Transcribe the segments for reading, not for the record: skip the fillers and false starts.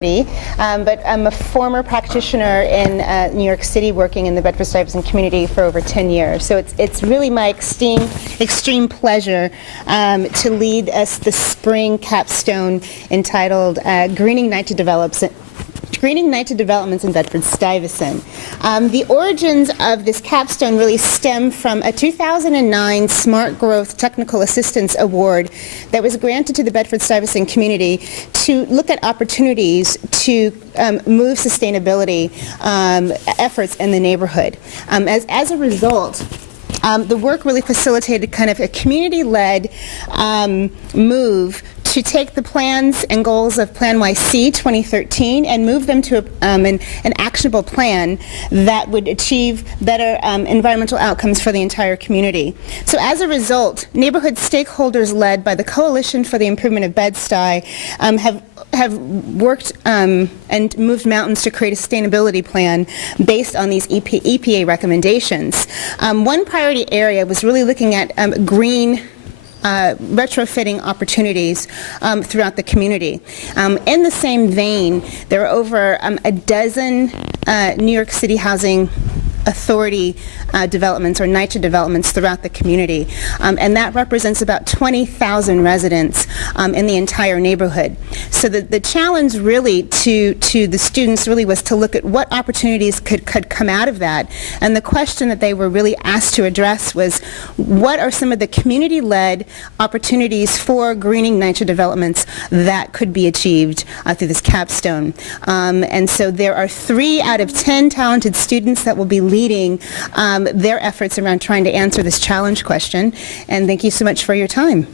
But I'm a former practitioner in New York City working in the Bedford-Stuyvesant community for over 10 years. So it's really my extreme pleasure to lead us the spring capstone entitled Greening NYCHA Developments in Bedford-Stuyvesant. The origins of this capstone really stem from a 2009 Smart Growth Technical Assistance Award that was granted to the Bedford-Stuyvesant community to look at opportunities to move sustainability efforts in the neighborhood. As a result, the work really facilitated kind of a community-led move to take the plans and goals of Plan YC 2013 and move them to an actionable plan that would achieve better environmental outcomes for the entire community. So as a result, neighborhood stakeholders led by the Coalition for the Improvement of Bedstuy have worked and moved mountains to create a sustainability plan based on these EPA recommendations. One priority area was really looking at green retrofitting opportunities throughout the community. In the same vein, there are over a dozen New York City Housing Authority developments or NYCHA developments throughout the community, and that represents about 20,000 residents in the entire neighborhood. So the challenge really to the students really was to look at what opportunities could come out of that, and the question that they were really asked to address was what are some of the community-led opportunities for greening NYCHA developments that could be achieved through this capstone. And so there are 3 out of 10 talented students that will be leading their efforts around trying to answer this challenge question. And thank you so much for your time.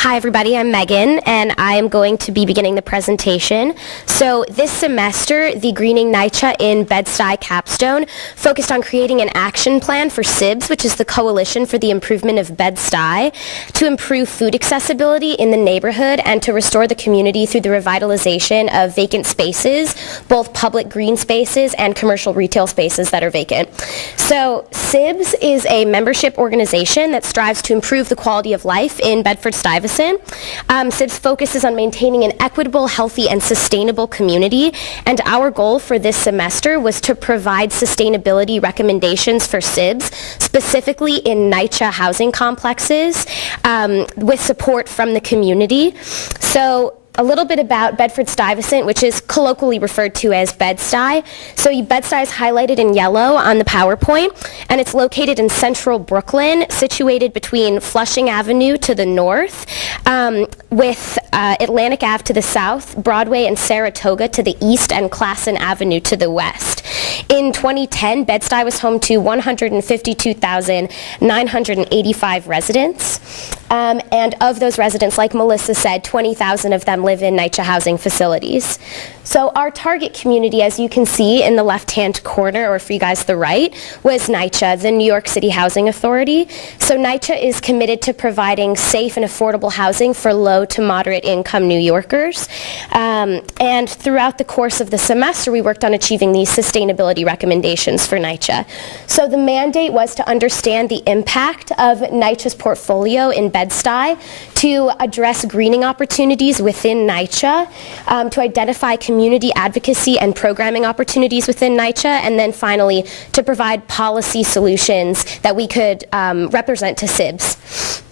Hi everybody, I'm Megan, and I am going to be beginning the presentation. So this semester, the Greening NYCHA in Bedstuy capstone focused on creating an action plan for CIBS, which is the Coalition for the Improvement of Bedstuy, to improve food accessibility in the neighborhood and to restore the community through the revitalization of vacant spaces, both public green spaces and commercial retail spaces that are vacant. So CIBS is a membership organization that strives to improve the quality of life in Bedford-Stuyvesant. CIBS focuses on maintaining an equitable, healthy, and sustainable community, and our goal for this semester was to provide sustainability recommendations for CIBS, specifically in NYCHA housing complexes, with support from the community. So a little bit about Bedford-Stuyvesant, which is colloquially referred to as Bedstuy. So Bedstuy is highlighted in yellow on the PowerPoint, and it's located in central Brooklyn, situated between Flushing Avenue to the north, with Atlantic Ave to the south, Broadway and Saratoga to the east, and Classen Avenue to the west. In 2010, Bedstuy was home to 152,985 residents, and of those residents, like Melissa said, 20,000 of them live in NYCHA housing facilities. So our target community, as you can see in the left-hand corner, or for you guys the right, was NYCHA, the New York City Housing Authority. So NYCHA is committed to providing safe and affordable housing for low to moderate income New Yorkers. And throughout the course of the semester, we worked on achieving these sustainability recommendations for NYCHA. So the mandate was to understand the impact of NYCHA's portfolio in Bedstuy, to address greening opportunities within NYCHA, to identify community advocacy and programming opportunities within NYCHA, and then finally to provide policy solutions that we could represent to CIBS.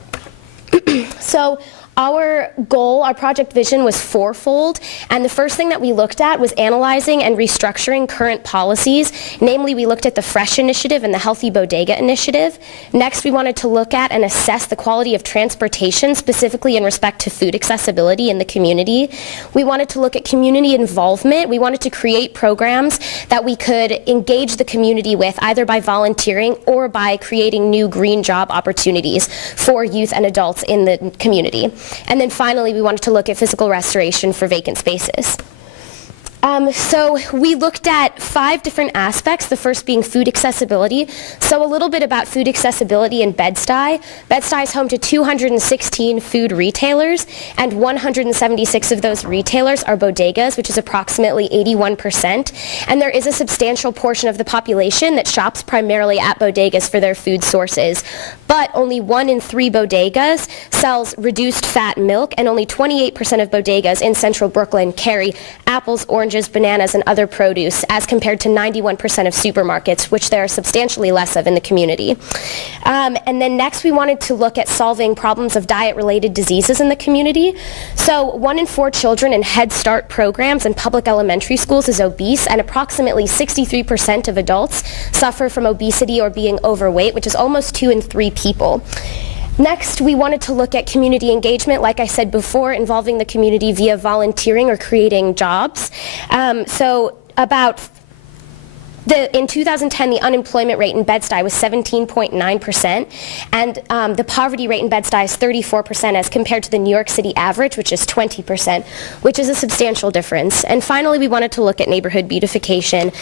So our goal, our project vision was fourfold, and the first thing that we looked at was analyzing and restructuring current policies. Namely, we looked at the Fresh Initiative and the Healthy Bodega Initiative. Next, we wanted to look at and assess the quality of transportation, specifically in respect to food accessibility in the community. We wanted to look at community involvement. We wanted to create programs that we could engage the community with, either by volunteering or by creating new green job opportunities for youth and adults in the community. And then finally, we wanted to look at physical restoration for vacant spaces. So we looked at 5 different aspects, the first being food accessibility. So a little bit about food accessibility in Bedstuy. Bedstuy is home to 216 food retailers, and 176 of those retailers are bodegas, which is approximately 81%. And there is a substantial portion of the population that shops primarily at bodegas for their food sources. But only 1 in 3 bodegas sells reduced fat milk, and only 28% of bodegas in central Brooklyn carry apples, oranges, bananas, and other produce, as compared to 91% of supermarkets, which there are substantially less of in the community. And then next we wanted to look at solving problems of diet-related diseases in the community. So 1 in 4 children in Head Start programs in public elementary schools is obese, and approximately 63% of adults suffer from obesity or being overweight, which is almost 2 in 3 people. Next, we wanted to look at community engagement, like I said before, involving the community via volunteering or creating jobs. In 2010, the unemployment rate in Bedstuy was 17.9%, and the poverty rate in Bedstuy is 34% as compared to the New York City average, which is 20%, which is a substantial difference. And finally, we wanted to look at neighborhood beautification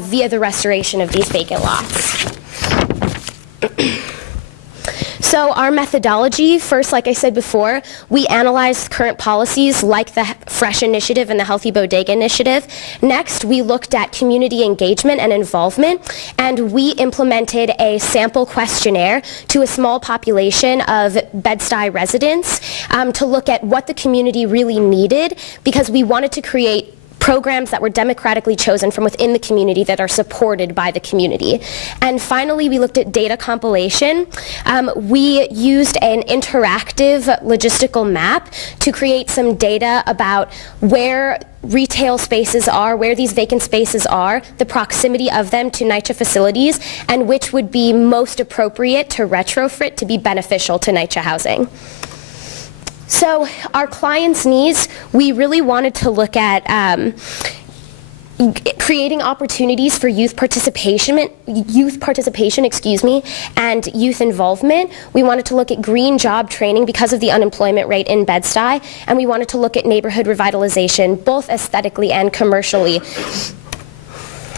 via the restoration of these vacant lots. So our methodology, first, like I said before, we analyzed current policies like the Fresh Initiative and the Healthy Bodega Initiative. Next, we looked at community engagement and involvement, and we implemented a sample questionnaire to a small population of Bedstuy residents to look at what the community really needed, because we wanted to create programs that were democratically chosen from within the community that are supported by the community. And finally, we looked at data compilation. We used an interactive logistical map to create some data about where retail spaces are, where these vacant spaces are, the proximity of them to NYCHA facilities, and which would be most appropriate to retrofit to be beneficial to NYCHA housing. So our clients' needs, we really wanted to look at creating opportunities for youth participation, and youth involvement. We wanted to look at green job training because of the unemployment rate in Bedstuy, and we wanted to look at neighborhood revitalization, both aesthetically and commercially.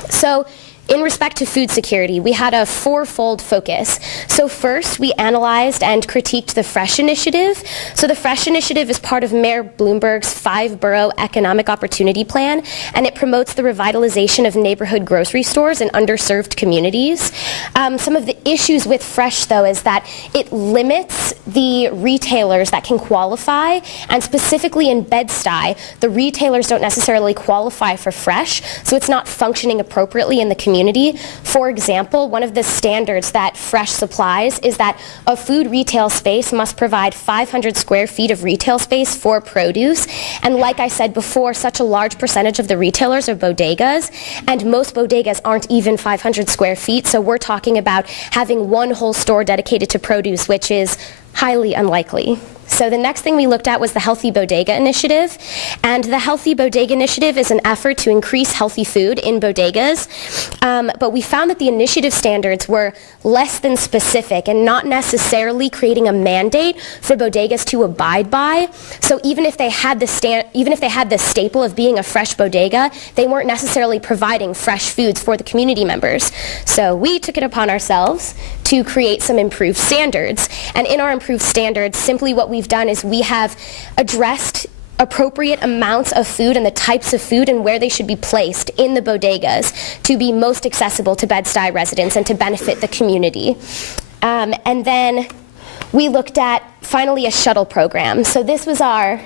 So, in respect to food security, we had a 4-fold focus. So first, we analyzed and critiqued the Fresh Initiative. So the Fresh Initiative is part of Mayor Bloomberg's 5-borough economic opportunity plan, and it promotes the revitalization of neighborhood grocery stores in underserved communities. Some of the issues with Fresh, though, is that it limits the retailers that can qualify, and specifically in Bedstuy, the retailers don't necessarily qualify for Fresh, so it's not functioning appropriately in the community. For example, one of the standards that Fresh supplies is that a food retail space must provide 500 square feet of retail space for produce. And like I said before, such a large percentage of the retailers are bodegas, and most bodegas aren't even 500 square feet, so we're talking about having one whole store dedicated to produce, which is highly unlikely. So the next thing we looked at was the Healthy Bodega Initiative. And the Healthy Bodega Initiative is an effort to increase healthy food in bodegas. But we found that the initiative standards were less than specific and not necessarily creating a mandate for bodegas to abide by. So even if they had the staple of being a fresh bodega, they weren't necessarily providing fresh foods for the community members. So we took it upon ourselves to create some improved standards. And in our improved standards, simply what we've done is we have addressed appropriate amounts of food and the types of food and where they should be placed in the bodegas to be most accessible to Bedstuy residents and to benefit the community. And then we looked at, finally, a shuttle program. So this was our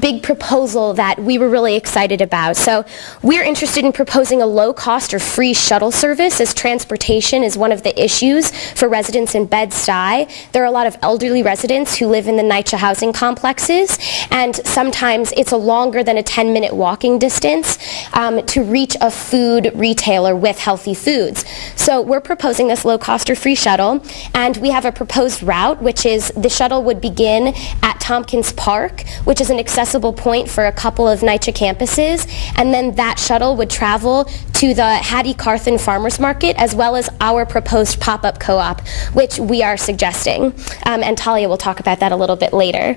big proposal that we were really excited about. So we're interested in proposing a low-cost or free shuttle service, as transportation is one of the issues for residents in Bedstuy. There are a lot of elderly residents who live in the NYCHA housing complexes, and sometimes it's a longer than a 10-minute walking distance to reach a food retailer with healthy foods. So we're proposing this low-cost or free shuttle, and we have a proposed route, which is the shuttle would begin at Tompkins Park, which is an accessible point for a couple of NYCHA campuses, and then that shuttle would travel to the Hattie Carthen Farmers Market, as well as our proposed pop-up co-op, which we are suggesting. And Talia will talk about that a little bit later.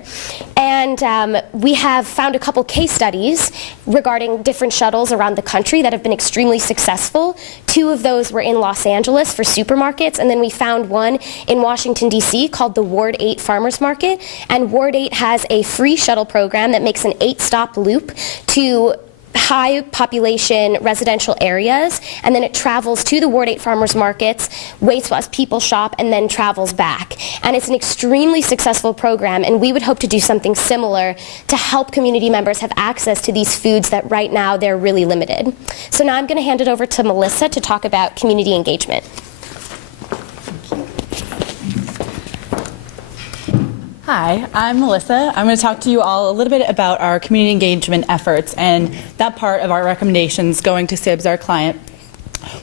And we have found a couple case studies regarding different shuttles around the country that have been extremely successful. 2 of those were in Los Angeles for supermarkets, and then we found one in Washington, D.C. called the Ward 8 Farmers Market. And Ward 8 has a free shuttle program that makes an 8-stop loop to high population residential areas, and then it travels to the Ward 8 farmers markets, waits while people shop, and then travels back. And it's an extremely successful program, and we would hope to do something similar to help community members have access to these foods that right now they're really limited. So now I'm going to hand it over to Melissa to talk about community engagement. Hi, I'm Melissa. I'm going to talk to you all a little bit about our community engagement efforts and that part of our recommendations going to SIBS, our client.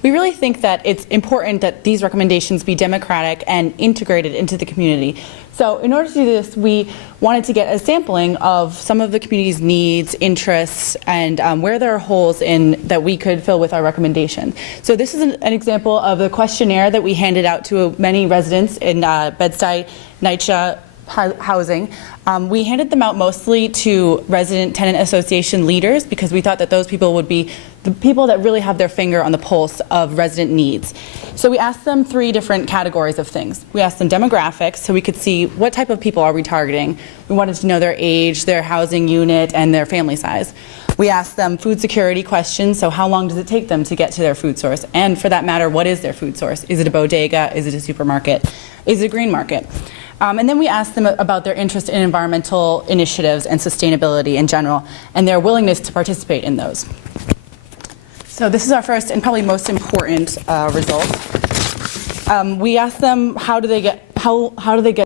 We really think that it's important that these recommendations be democratic and integrated into the community. So in order to do this, we wanted to get a sampling of some of the community's needs, interests, and where there are holes in that we could fill with our recommendation. So this is an example of the questionnaire that we handed out to many residents in Bedstuy, NYCHA, housing. We handed them out mostly to resident tenant association leaders because we thought that those people would be the people that really have their finger on the pulse of resident needs. So we asked them 3 different categories of things. We asked them demographics, so we could see what type of people are we targeting. We wanted to know their age, their housing unit, and their family size. We asked them food security questions, so how long does it take them to get to their food source? And for that matter, what is their food source? Is it a bodega? Is it a supermarket? Is it a green market? And then we asked them about their interest in environmental initiatives and sustainability in general, and their willingness to participate in those. So this is our first and probably most important result. We asked them how do they get